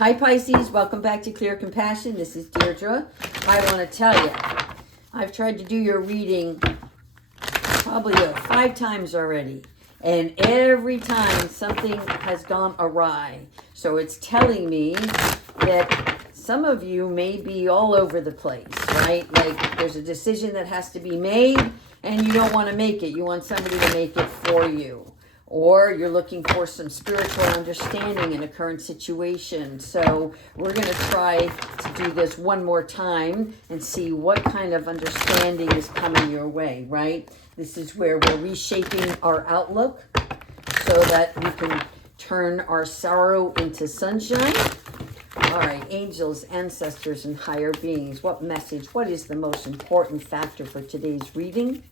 Hi Pisces, welcome back to Clear Compassion. This is Deirdre. I want to tell you, I've tried to do your reading probably 5 times already. And every time something has gone awry. So it's telling me that some of you may be all over the place, right? Like there's a decision that has to be made and you don't want to make it. You want somebody to make it for you. Or you're looking for some spiritual understanding in a current situation. So we're going to try to do this one more time and see what kind of understanding is coming your way, right? This is where we're reshaping our outlook so that we can turn our sorrow into sunshine. All right, angels, ancestors, and higher beings, what message, what is the most important factor for today's reading?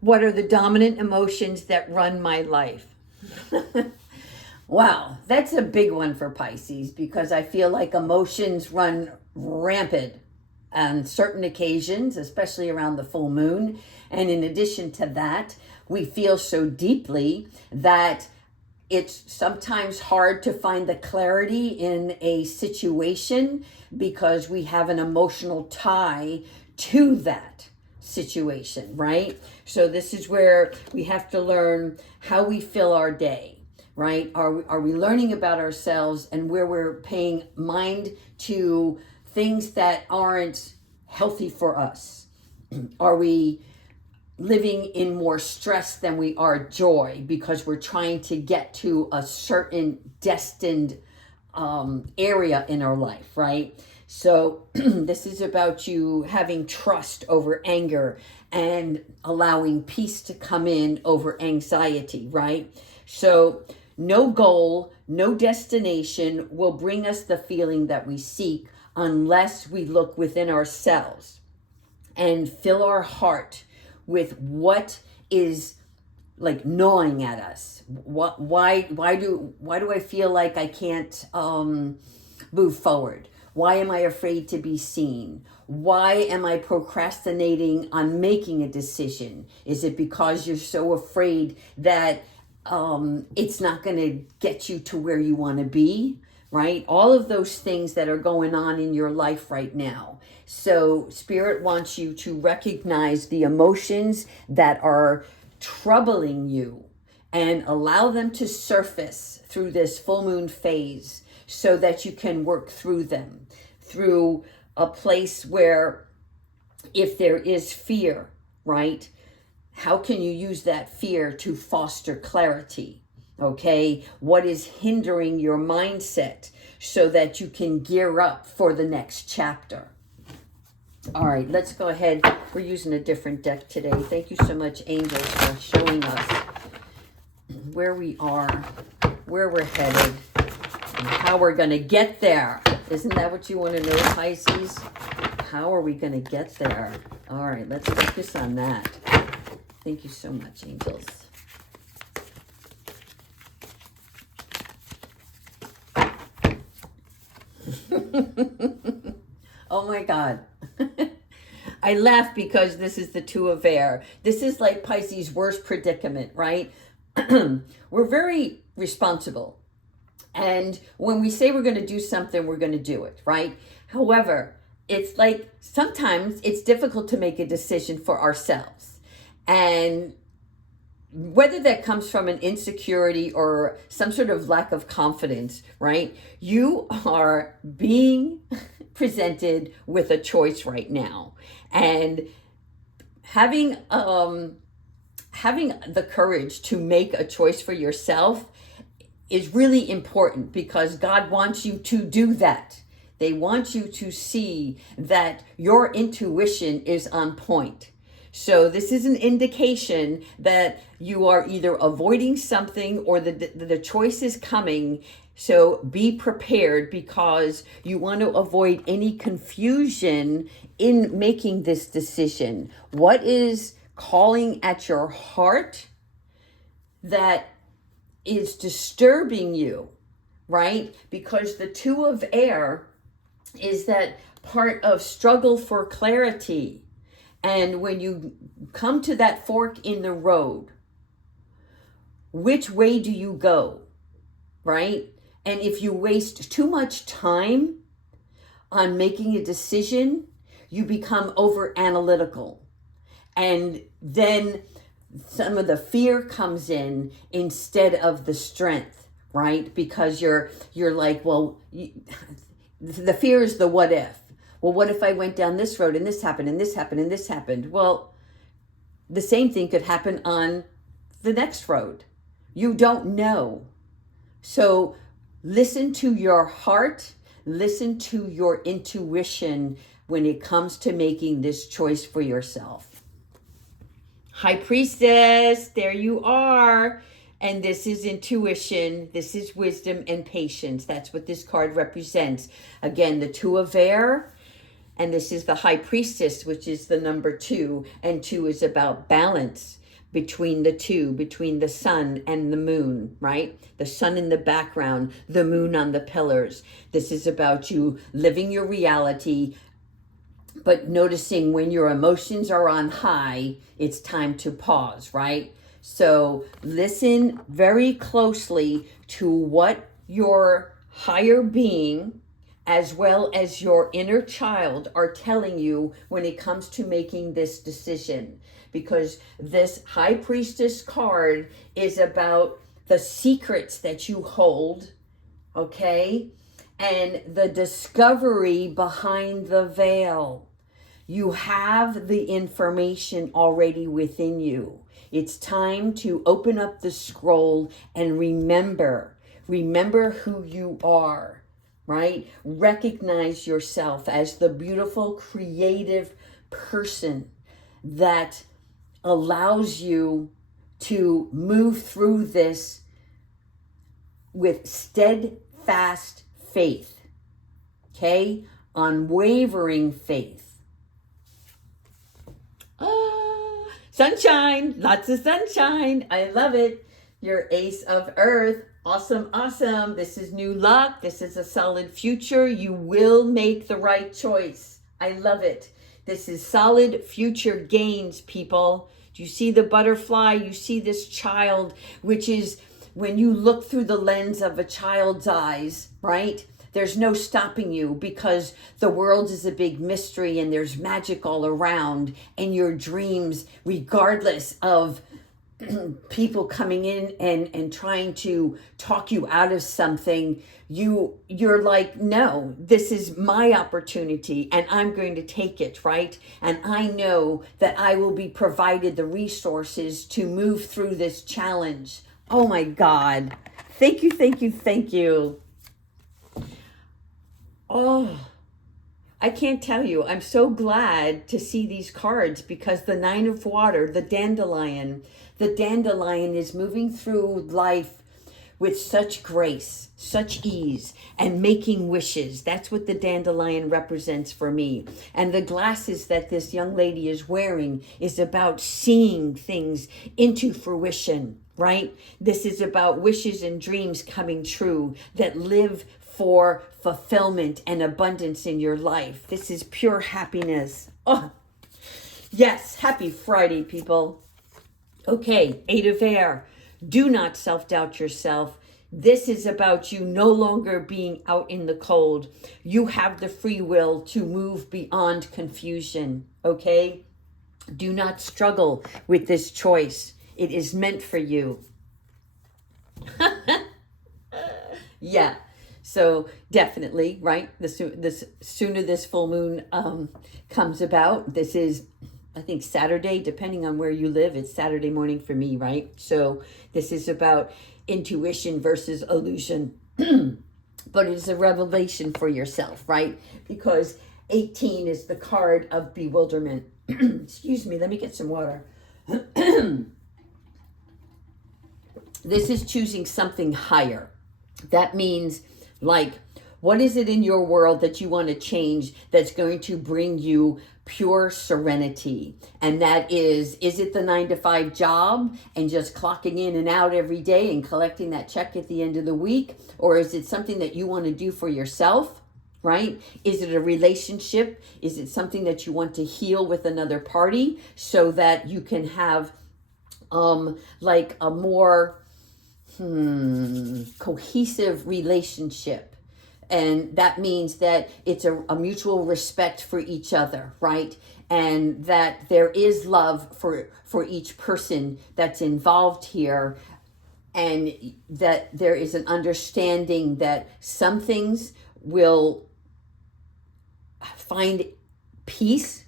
What are the dominant emotions that run my life? Wow, that's a big one for Pisces because I feel like emotions run rampant on certain occasions, especially around the full moon. And in addition to that, we feel so deeply that it's sometimes hard to find the clarity in a situation because we have an emotional tie to that situation, right? So this is where we have to learn how we fill our day, right? Are we learning about ourselves and where we're paying mind to things that aren't healthy for us? Are we living in more stress than we are joy because we're trying to get to a certain destined area in our life, right? So this is about you having trust over anger and allowing peace to come in over anxiety, right? So no goal, no destination will bring us the feeling that we seek unless we look within ourselves and fill our heart with what is like gnawing at us. Why do I feel like I can't move forward? Why am I afraid to be seen? Why am I procrastinating on making a decision? Is it because you're so afraid that it's not going to get you to where you want to be? Right? All of those things that are going on in your life right now. So Spirit wants you to recognize the emotions that are troubling you and allow them to surface through this full moon phase so that you can work through them, through a place where if there is fear, right? How can you use that fear to foster clarity? Okay, what is hindering your mindset so that you can gear up for the next chapter? All right, let's go ahead. We're using a different deck today. Thank you so much, angels, for showing us where we are, where we're headed, and how we're going to get there. Isn't that what you want to know, Pisces? How are we going to get there? All right, let's focus on that. Thank you so much, angels. Oh my God. I laugh because this is the Two of Air. This is like Pisces' worst predicament, right? We're very responsible. And when we say we're going to do something, we're going to do it, right? However, it's like sometimes it's difficult to make a decision for ourselves. And whether that comes from an insecurity or some sort of lack of confidence, right? You are being presented with a choice right now. And having the courage to make a choice for yourself is really important because God wants you to do that. They want you to see that your intuition is on point. So this is an indication that you are either avoiding something or the choice is coming. So be prepared because you want to avoid any confusion in making this decision. What is calling at your heart that is disturbing you, right? Because the Two of Air is that part of struggle for clarity. And when you come to that fork in the road, which way do you go, right? And if you waste too much time on making a decision, you become over analytical. And then some of the fear comes in instead of the strength, right? Because you're like, well, the fear is the what if. Well, what if I went down this road and this happened and this happened and this happened? Well, the same thing could happen on the next road. You don't know. So listen to your heart, listen to your intuition when it comes to making this choice for yourself. High Priestess, there you are. And this is intuition, this is wisdom and patience. That's what this card represents. Again, the Two of Air, and this is the High Priestess, which is the number 2. And 2 is about balance between the two, between the sun and the moon, right? The sun in the background, the moon on the pillars. This is about you living your reality, but noticing when your emotions are on high, it's time to pause, right? So listen very closely to what your higher being, as well as your inner child, are telling you when it comes to making this decision. Because this High Priestess card is about the secrets that you hold, okay? And the discovery behind the veil. You have the information already within you. It's time to open up the scroll and remember who you are, right? Recognize yourself as the beautiful, creative person that allows you to move through this with steadfast faith, okay? Unwavering faith. Sunshine, lots of sunshine. I love it. Your Ace of Earth. Awesome, awesome. This is new luck. This is a solid future. You will make the right choice. I love it. This is solid future gains, people. Do you see the butterfly? You see this child, which is when you look through the lens of a child's eyes, right? There's no stopping you because the world is a big mystery and there's magic all around, and your dreams, regardless of people coming in and trying to talk you out of something, you're like, no, this is my opportunity and I'm going to take it, right? And I know that I will be provided the resources to move through this challenge. Oh my God. Thank you, thank you, thank you. Oh, I can't tell you. I'm so glad to see these cards because the Nine of Water, the dandelion is moving through life with such grace, such ease, and making wishes. That's what the dandelion represents for me. And the glasses that this young lady is wearing is about seeing things into fruition, right? This is about wishes and dreams coming true that live for fulfillment and abundance in your life. This is pure happiness. Oh, yes. Happy Friday, people. Okay, Eight of Air. Do not self-doubt yourself. This is about you no longer being out in the cold. You have the free will to move beyond confusion, okay? Do not struggle with this choice. It is meant for you. Yeah. So definitely, right? The sooner this full moon comes about, this is, I think, Saturday, depending on where you live. It's Saturday morning for me, right? So this is about intuition versus illusion. But it's a revelation for yourself, right? Because 18 is the card of bewilderment. Excuse me, let me get some water. This is choosing something higher. That means, like, what is it in your world that you want to change that's going to bring you pure serenity? And that is it the 9-to-5 job and just clocking in and out every day and collecting that check at the end of the week? Or is it something that you want to do for yourself, right? Is it a relationship? Is it something that you want to heal with another party so that you can have like a more cohesive relationship. And that means that it's a mutual respect for each other, right? And that there is love for each person that's involved here. And that there is an understanding that some things will find peace,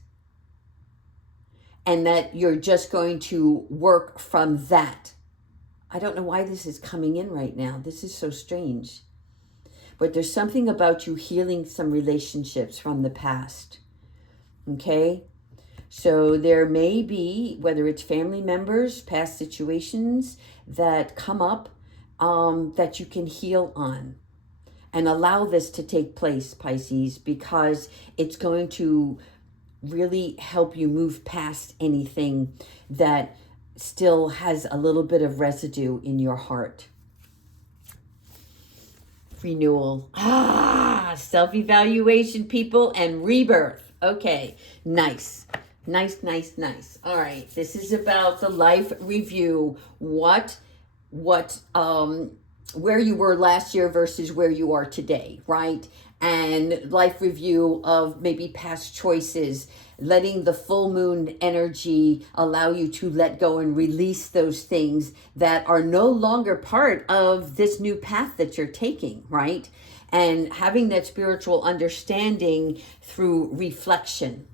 and that you're just going to work from that. I don't know why this is coming in right now. This is so strange. But there's something about you healing some relationships from the past. Okay? So there may be, whether it's family members, past situations that come up that you can heal on. And allow this to take place, Pisces, because it's going to really help you move past anything that still has a little bit of residue in your heart. Renewal. Self-evaluation, people, and rebirth. Okay, nice. All right, this is about the life review. Where you were last year versus where you are today, right? And life review of maybe past choices, letting the full moon energy allow you to let go and release those things that are no longer part of this new path that you're taking, right? And having that spiritual understanding through reflection.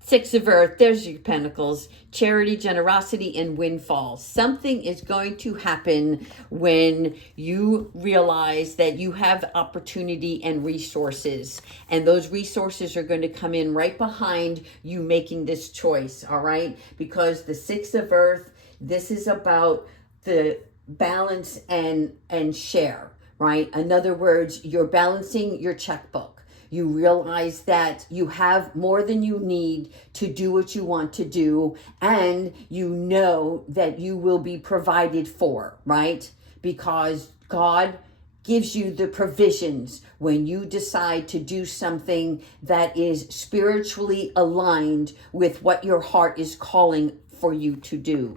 Six of Earth, there's your pentacles, charity, generosity, and windfall. Something is going to happen when you realize that you have opportunity and resources. And those resources are going to come in right behind you making this choice, all right? Because the Six of Earth, this is about the balance and share, right? In other words, you're balancing your checkbook. You realize that you have more than you need to do what you want to do, and you know that you will be provided for, right? Because God gives you the provisions when you decide to do something that is spiritually aligned with what your heart is calling for you to do.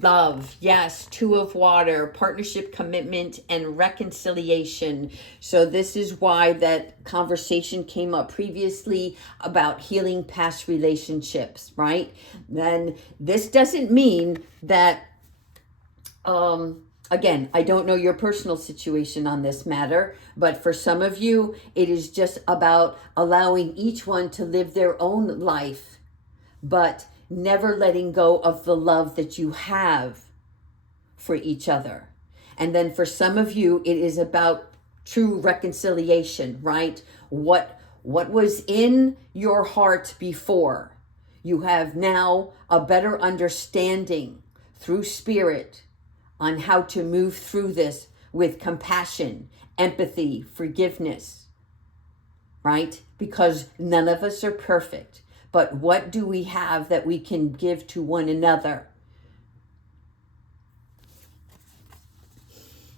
Love, yes, Two of Water, partnership, commitment, and reconciliation. So this is why that conversation came up previously about healing past relationships, right? Then this doesn't mean that, again, I don't know your personal situation on this matter, but for some of you, it is just about allowing each one to live their own life, but never letting go of the love that you have for each other. And then for some of you, it is about true reconciliation, right? What was in your heart before, you have now a better understanding through spirit on how to move through this with compassion, empathy, forgiveness, right? Because none of us are perfect. But what do we have that we can give to one another?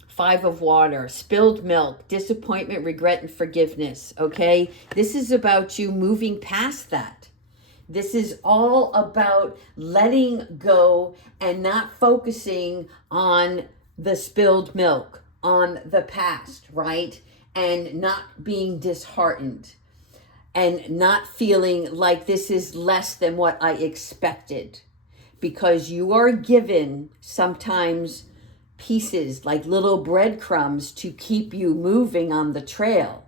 Five of Water, spilled milk, disappointment, regret, and forgiveness, okay? This is about you moving past that. This is all about letting go and not focusing on the spilled milk, on the past, right? And not being disheartened. And not feeling like this is less than what I expected. Because you are given sometimes pieces, like little breadcrumbs, to keep you moving on the trail.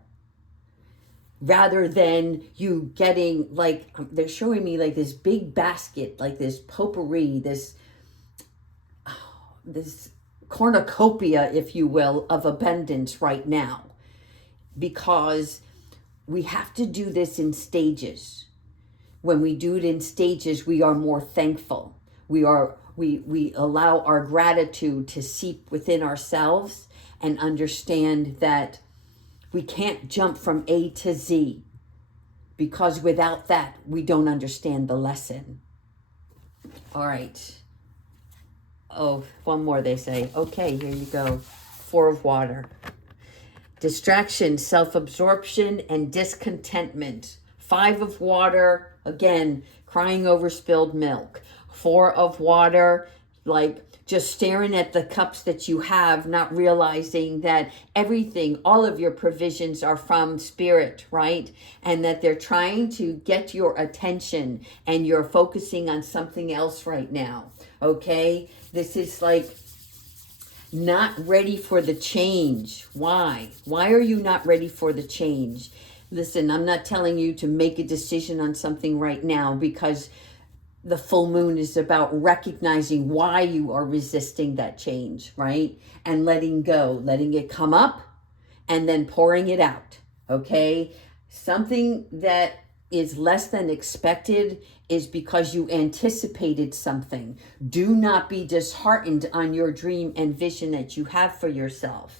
Rather than you getting, like, they're showing me like this big basket, like this potpourri, this cornucopia, if you will, of abundance right now. Because we have to do this in stages. When we do it in stages, we are more thankful. We allow our gratitude to seep within ourselves and understand that we can't jump from A to Z, because without that, we don't understand the lesson. All right. Oh, one more, they say. Okay, here you go. Four of Water. Distraction, self-absorption, and discontentment. Five of Water, again, crying over spilled milk. Four of water, like just staring at the cups that you have, not realizing that everything, all of your provisions are from spirit, right? And that they're trying to get your attention and you're focusing on something else right now, okay? This is like not ready for the change. Why? Why are you not ready for the change? Listen, I'm not telling you to make a decision on something right now, because the full moon is about recognizing why you are resisting that change, right? And letting go, letting it come up and then pouring it out, okay? Something that is less than expected is because you anticipated something. Do not be disheartened on your dream and vision that you have for yourself.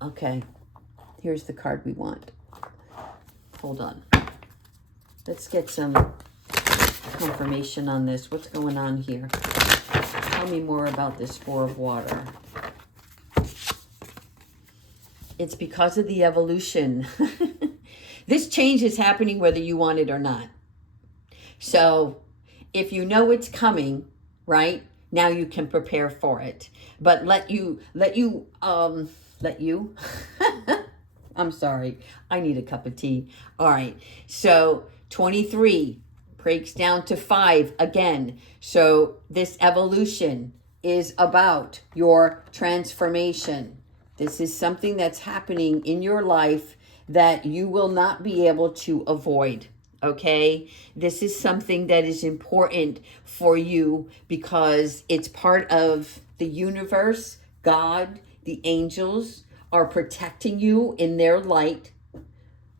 Okay, here's the card we want. Hold on. Let's get some confirmation on this. What's going on here? Tell me more about this Four of Water. It's because of the evolution. This change is happening whether you want it or not. So if you know it's coming, right, now you can prepare for it. But let you, I'm sorry, I need a cup of tea. All right, so 23 breaks down to 5 again. So this evolution is about your transformation. This is something that's happening in your life that you will not be able to avoid, okay? This is something that is important for you because it's part of the universe. God, the angels are protecting you in their light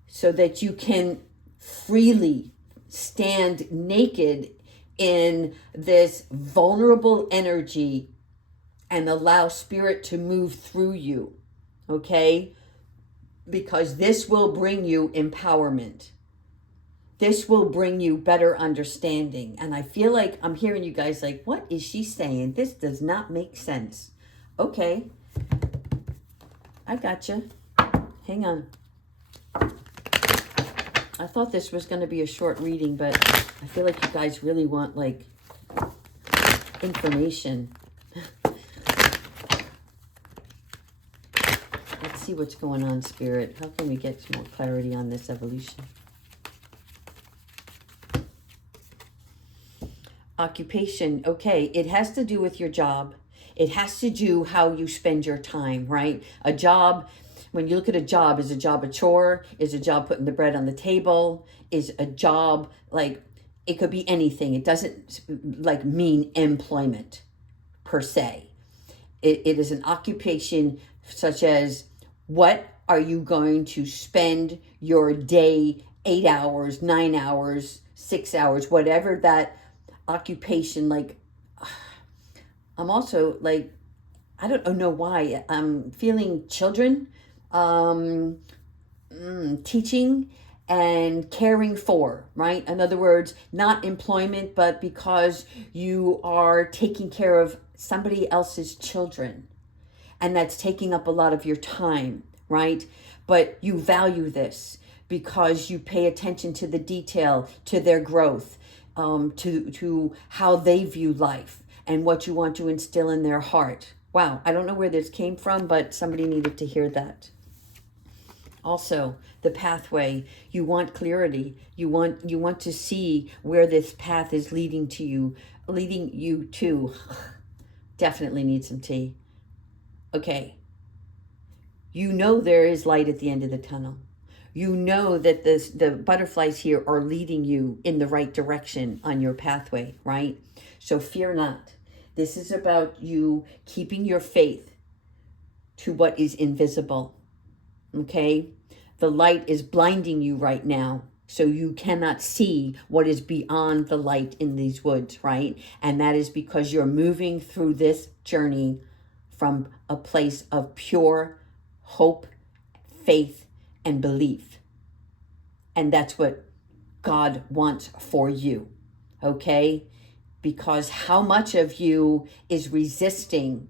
so that you can freely stand naked in this vulnerable energy and allow spirit to move through you, okay? Because this will bring you empowerment. This will bring you better understanding. And I feel like I'm hearing you guys like, what is she saying? This does not make sense. Okay, I gotcha. Hang on. I thought this was going to be a short reading, but I feel like you guys really want like information. Let's see what's going on, Spirit. How can we get some more clarity on this evolution? Occupation. Okay, it has to do with your job. It has to do how you spend your time, right? A job, when you look at a job, is a job a chore? Is a job putting the bread on the table? Is a job like, it could be anything. It doesn't like mean employment per se. It is an occupation such as, what are you going to spend your day, 8 hours, 9 hours, 6 hours, whatever that occupation, like, I'm also like, I don't know why, I'm feeling children, teaching and caring for, right? In other words, not employment, but because you are taking care of somebody else's children. And that's taking up a lot of your time, right? But you value this because you pay attention to the detail, to their growth, to how they view life and what you want to instill in their heart. Wow, I don't know where this came from, but somebody needed to hear that. Also, the pathway, you want clarity. You want to see where this path is leading you to. Definitely need some tea. Okay. You know there is light at the end of the tunnel. You know that the butterflies here are leading you in the right direction on your pathway, right? So fear not. This is about you keeping your faith to what is invisible, okay? The light is blinding you right now, so you cannot see what is beyond the light in these woods, right? And that is because you're moving through this journey from a place of pure hope, faith, and belief. And that's what God wants for you, okay? Because how much of you is resisting,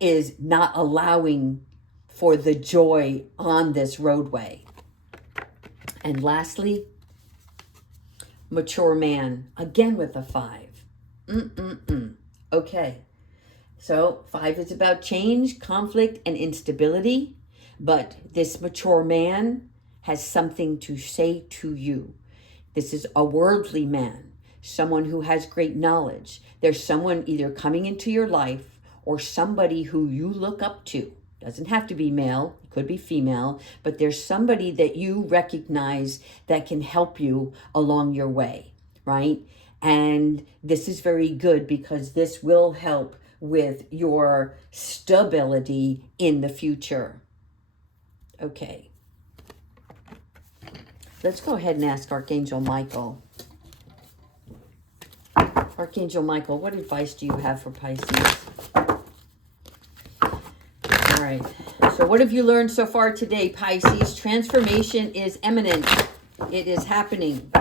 is not allowing for the joy on this roadway. And lastly, mature man, again with a 5. Okay. So 5 is about change, conflict, and instability. But this mature man has something to say to you. This is a worldly man, someone who has great knowledge. There's someone either coming into your life or somebody who you look up to. Doesn't have to be male, it could be female, but there's somebody that you recognize that can help you along your way, right? And this is very good because this will help with your stability in the future. Okay. Let's go ahead and ask Archangel Michael. Archangel Michael, what advice do you have for Pisces? All right. So what have you learned so far today, Pisces? Transformation is imminent. It is happening.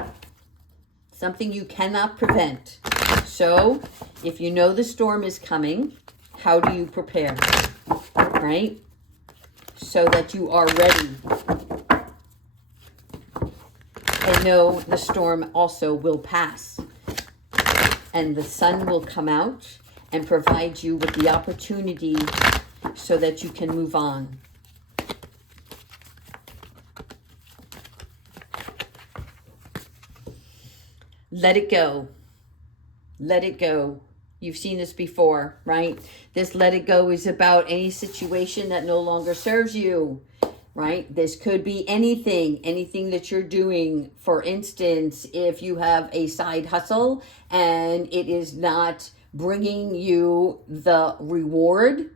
Something you cannot prevent. So if you know the storm is coming, how do you prepare? Right? So that you are ready. And know the storm also will pass. And the sun will come out and provide you with the opportunity so that you can move on. Let it go. Let it go. You've seen this before, right? This let it go is about any situation that no longer serves you, right? This could be anything that you're doing. For instance, if you have a side hustle and it is not bringing you the reward,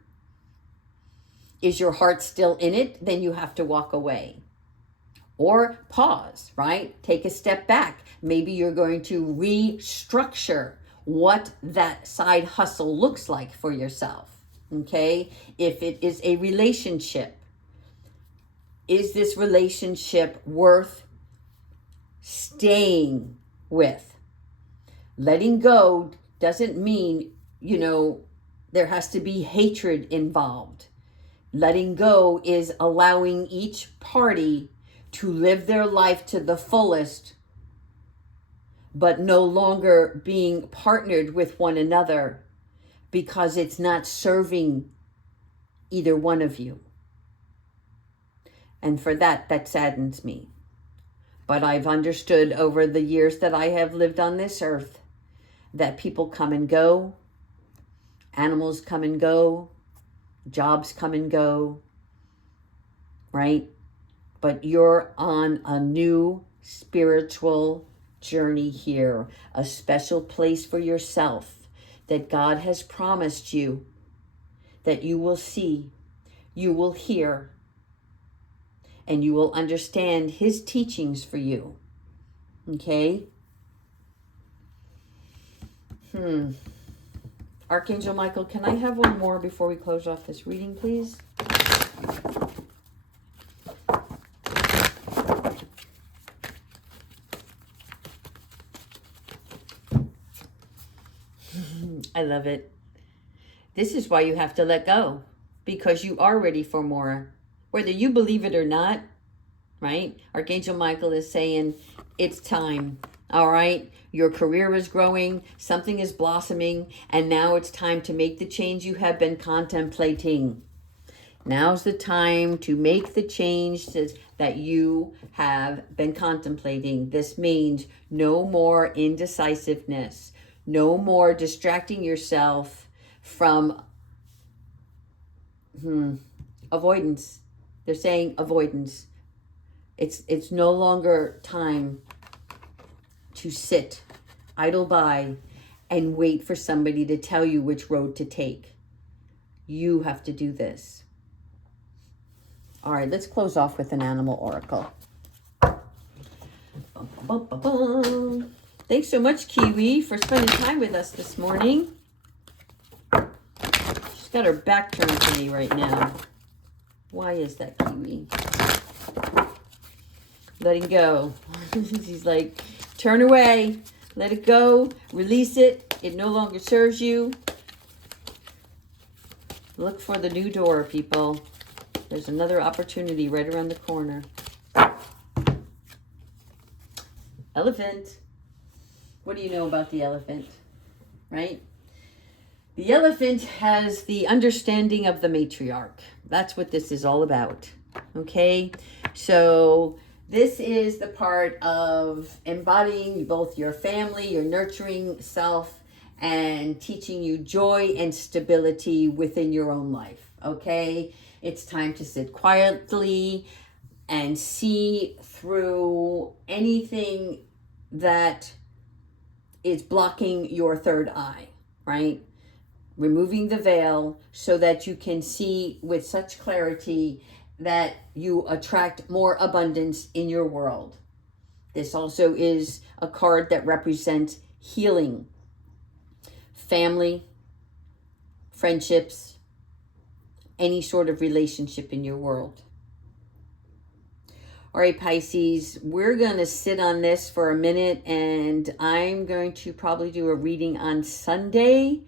is your heart still in it? Then you have to walk away. Or pause, right? Take a step back. Maybe you're going to restructure what that side hustle looks like for yourself, okay? If it is a relationship, is this relationship worth staying with? Letting go doesn't mean, there has to be hatred involved. Letting go is allowing each party to live their life to the fullest, but no longer being partnered with one another because it's not serving either one of you. And for that saddens me. But I've understood over the years that I have lived on this earth that people come and go, animals come and go, jobs come and go, right? But you're on a new spiritual journey here, a special place for yourself that God has promised you that you will see, you will hear, and you will understand his teachings for you. Okay? Archangel Michael, can I have one more before we close off this reading, please? I love it. This is why you have to let go, because you are ready for more. Whether you believe it or not, right? Archangel Michael is saying, it's time, all right? Your career is growing, something is blossoming, and now it's time to make the change you have been contemplating. Now's the time to make the change that you have been contemplating. This means no more indecisiveness, no more distracting yourself from avoidance. They're saying avoidance. It's no longer time to sit, idle by, and wait for somebody to tell you which road to take. You have to do this. All right, let's close off with an animal oracle. Thanks so much, Kiwi, for spending time with us this morning. She's got her back turned to me right now. Why is that, Kiwi? Letting go. She's like, turn away, let it go, release it. It no longer serves you. Look for the new door, people. There's another opportunity right around the corner. Elephant. What do you know about the elephant? Right? The elephant has the understanding of the matriarch. That's what this is all about. Okay? So this is the part of embodying both your family, your nurturing self, and teaching you joy and stability within your own life. Okay? It's time to sit quietly and see through anything that is blocking your third eye, right? Removing the veil so that you can see with such clarity that you attract more abundance in your world. This also is a card that represents healing, family, friendships, any sort of relationship in your world. All right, Pisces, we're going to sit on this for a minute, and I'm going to probably do a reading on Sunday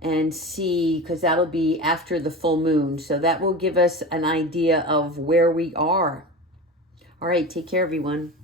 and see, because that'll be after the full moon. So that will give us an idea of where we are. All right, take care, everyone.